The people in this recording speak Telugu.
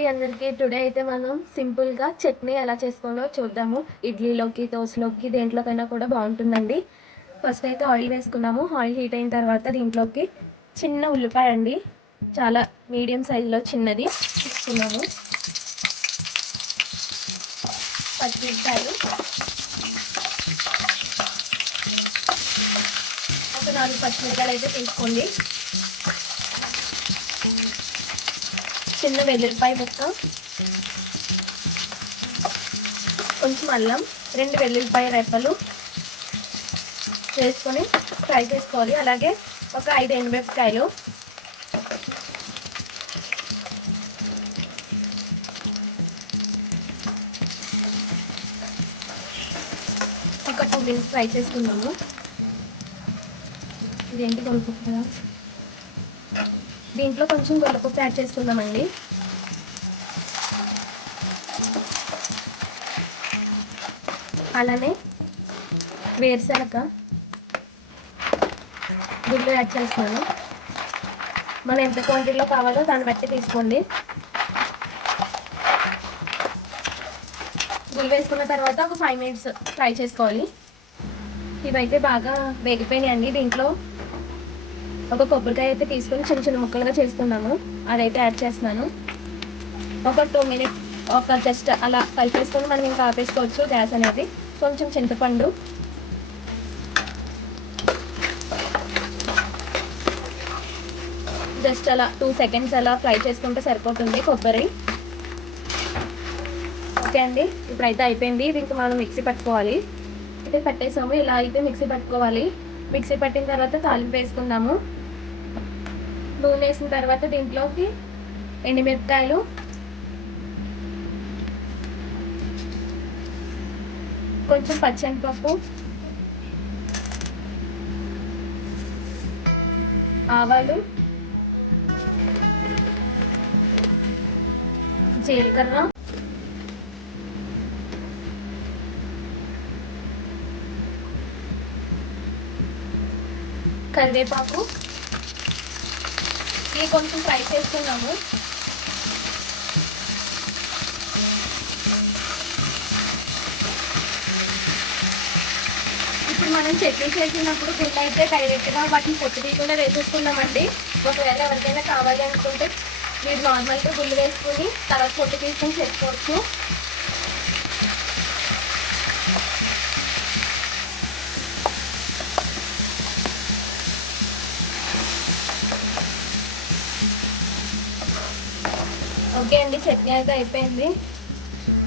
అందరికీ టుడే అయితే మనం సింపుల్గా చట్నీ ఎలా చేసుకోవాలో చూద్దాము. ఇడ్లీలోకి, దోశలోకి, దేంట్లోకైనా కూడా బాగుంటుందండి. ఫస్ట్ అయితే ఆయిల్ వేసుకున్నాము. ఆయిల్ హీట్ అయిన తర్వాత దీంట్లోకి చిన్న ఉల్లిపాయ అండి, చాలా మీడియం సైజులో చిన్నది తీసుకున్నాము. పచ్చిమిరపకాయలు ఒక 4 పచ్చిమిరపకాయలు అయితే తీసుకోండి. చిన్న వెల్లుల్లిపాయ ముక్క, కొంచెం అల్లం, 2 వెల్లుల్లిపాయ రెబ్బలు వేసుకొని ఫ్రై చేసుకోవాలి. అలాగే ఒక 5 ఎండుమిరపకాయలు, ఒక 2 మినిట్స్ ఫ్రై చేసుకుందాము. ఇదేంటి గొలుపుప్పు కదా, దీంట్లో కొంచెం గొలుపుప్పు యాడ్ చేసుకుందామండి. అలానే వేరుశనగ గుళ్ళు యాడ్ చేస్తాను. మనం ఎంత క్వాంటిటీలో కావాలో దాన్ని బట్టి తీసుకోండి. గుళ్ళు వేసుకున్న తర్వాత ఒక 5 మినిట్స్ ఫ్రై చేసుకోవాలి. ఇవైతే బాగా వేగిపోయినాయండి. దీంట్లో ఒక కొబ్బరికాయ అయితే తీసుకొని చిన్న చిన్న ముక్కలుగా చేసుకున్నాము, అదైతే యాడ్ చేస్తున్నాను. ఒక 2 మినిట్స్ ఒక జస్ట్ అలా కలిపేసుకొని మనం ఇంకా ఆపేసుకోవచ్చు గ్యాస్ అనేది. కొంచెం చింతపండు, జస్ట్ అలా 2 సెకండ్స్ అలా ఫ్రై చేసుకుంటే సరిపోతుంది కొబ్బరి. ఓకే అండి, ఇప్పుడైతే అయిపోయింది. దీనికి మనం మిక్సీ పట్టుకోవాలి. అయితే పట్టేసాము, ఇలా అయితే మిక్సీ పట్టుకోవాలి. మిక్సీ పట్టిన తర్వాత తాలింపు వేసుకుందాము. నూనె వేసిన తర్వాత దీంట్లోకి ఎండుమిరపకాయలు, కొంచెం పచ్చెనపప్పు, ఆవాలు, జీలకర్ర, కరివేపాకు ఇవి కొంచెం ఫ్రై చేసుకున్నాము. ఇప్పుడు మనం చట్నీ చేసినప్పుడు గుళ్ళు అయితే డైరెక్ట్గా వాటిని పొట్టు తీయకుండా వేసేసుకున్నామండి. ఒకవేళ ఎవరికైనా కావాలి అనుకుంటే మీరు నార్మల్గా గుళ్ళు వేసుకుని తర్వాత పొట్టు తీసుకొని చేసుకోవచ్చు. ఓకే అండి, చట్నీ అయితే అయిపోయింది.